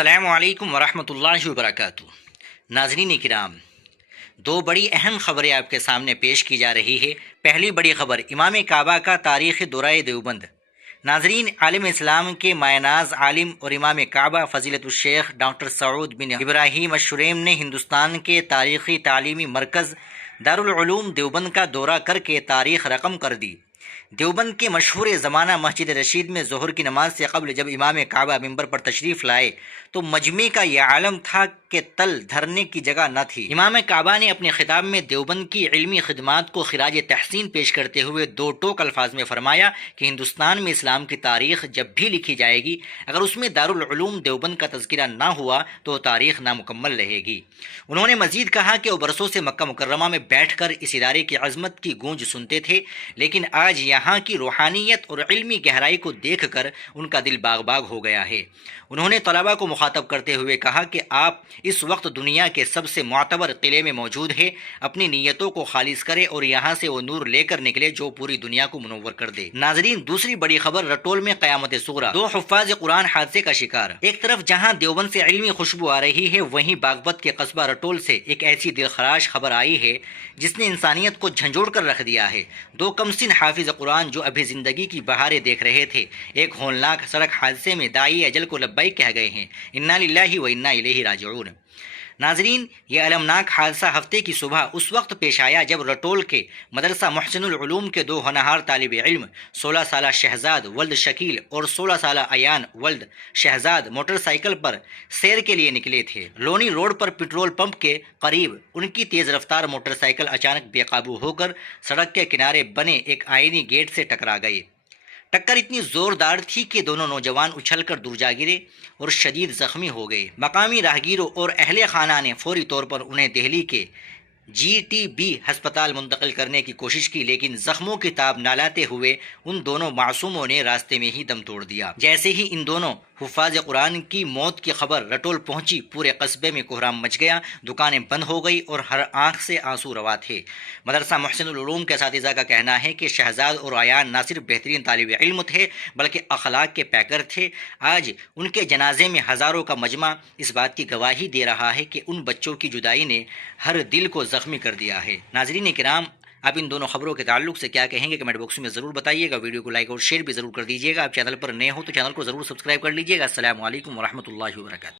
السلام علیکم ورحمۃ اللہ وبرکاتہ۔ ناظرین کرام، دو بڑی اہم خبریں آپ کے سامنے پیش کی جا رہی ہے۔ پہلی بڑی خبر امام کعبہ کا تاریخ دورہ دیوبند۔ ناظرین، عالم اسلام کے مایہ ناز عالم اور امام کعبہ فضیلت الشیخ ڈاکٹر سعود بن ابراہیم الشریم نے ہندوستان کے تاریخی تعلیمی مرکز دارالعلوم دیوبند کا دورہ کر کے تاریخ رقم کر دی۔ دیوبند کے مشہور زمانہ مسجد رشید میں ظہر کی نماز سے قبل جب امام کعبہ ممبر پر تشریف لائے تو مجمع کا یہ عالم تھا کہ تل دھرنے کی جگہ نہ تھی۔ امام کعبہ نے اپنے خطاب میں دیوبند کی علمی خدمات کو خراج تحسین پیش کرتے ہوئے دو ٹوک الفاظ میں فرمایا کہ ہندوستان میں اسلام کی تاریخ جب بھی لکھی جائے گی، اگر اس میں دارالعلوم دیوبند کا تذکرہ نہ ہوا تو تاریخ نامکمل رہے گی۔ انہوں نے مزید کہا کہ وہ برسوں سے مکہ مکرمہ میں بیٹھ کر اس ادارے کی عظمت کی گونج سنتے تھے، لیکن آج یہاں کی روحانیت اور علمی گہرائی کو دیکھ کر ان کا دل باغ باغ ہو گیا ہے۔ انہوں نے طلباء کو مخاطب کرتے ہوئے کہا کہ آپ اس وقت دنیا کے سب سے معتبر قلعے میں موجود ہیں، اپنی نیتوں کو خالص کرے اور یہاں سے وہ نور لے کر نکلے جو پوری دنیا کو منور کر دے۔ ناظرین، دوسری بڑی خبر رٹول میں قیامت صغریٰ، دو حفاظ قرآن حادثے کا شکار۔ ایک طرف جہاں دیوبند سے علمی خوشبو آ رہی ہے، وہیں باغپت کے قصبہ رٹول سے ایک ایسی دلخراش خبر آئی ہے جس نے انسانیت کو جھنجھوڑ کر رکھ دیا ہے۔ دو کمسن حافظ قرآن جو ابھی زندگی کی بہاریں دیکھ رہے تھے، ایک ہولناک سڑک حادثے میں داعی اجل کو لبیک کہہ گئے ہیں۔ انا للہ و انا الیہ راجعون۔ ناظرین، یہ المناک حادثہ ہفتے کی صبح اس وقت پیش آیا جب رٹول کے مدرسہ محسن العلوم کے دو ہونہار طالب علم 16 سالہ شہزاد ولد شکیل اور 16 سالہ ایان ولد شہزاد موٹر سائیکل پر سیر کے لیے نکلے تھے۔ لونی روڈ پر پٹرول پمپ کے قریب ان کی تیز رفتار موٹر سائیکل اچانک بے قابو ہو کر سڑک کے کنارے بنے ایک آئینی گیٹ سے ٹکرا گئی۔ ٹکر اتنی زوردار تھی کہ دونوں نوجوان اچھل کر دور جا گرے اور شدید زخمی ہو گئے۔ مقامی راہگیروں اور اہل خانہ نے فوری طور پر انہیں دہلی کے GTB ہسپتال منتقل کرنے کی کوشش کی، لیکن زخموں کی تاب نہ لاتے ہوئے ان دونوں معصوموں نے راستے میں ہی دم توڑ دیا۔ جیسے ہی ان دونوں حفاظ قرآن کی موت کی خبر رٹول پہنچی، پورے قصبے میں کوہرام مچ گیا، دکانیں بند ہو گئی اور ہر آنکھ سے آنسو روا تھے۔ مدرسہ محسن العلوم کے اساتذہ کا کہنا ہے کہ شہزاد اور ایان نہ صرف بہترین طالب علم تھے بلکہ اخلاق کے پیکر تھے۔ آج ان کے جنازے میں ہزاروں کا مجمع اس بات کی گواہی دے رہا ہے کہ ان بچوں کی جدائی نے ہر دل کو زخمی کر دیا ہے۔ ناظرین کرام، آپ ان دونوں خبروں کے تعلق سے کیا کہیں گے کمنٹ باکس میں ضرور بتائیے گا۔ ویڈیو کو لائک اور شیئر بھی ضرور کر دیجیے گا۔ آپ چینل پر نئے ہو تو چینل کو ضرور سبسکرائب کر لیجیے گا۔ السلام علیکم ورحمۃ اللہ وبرکاتہ۔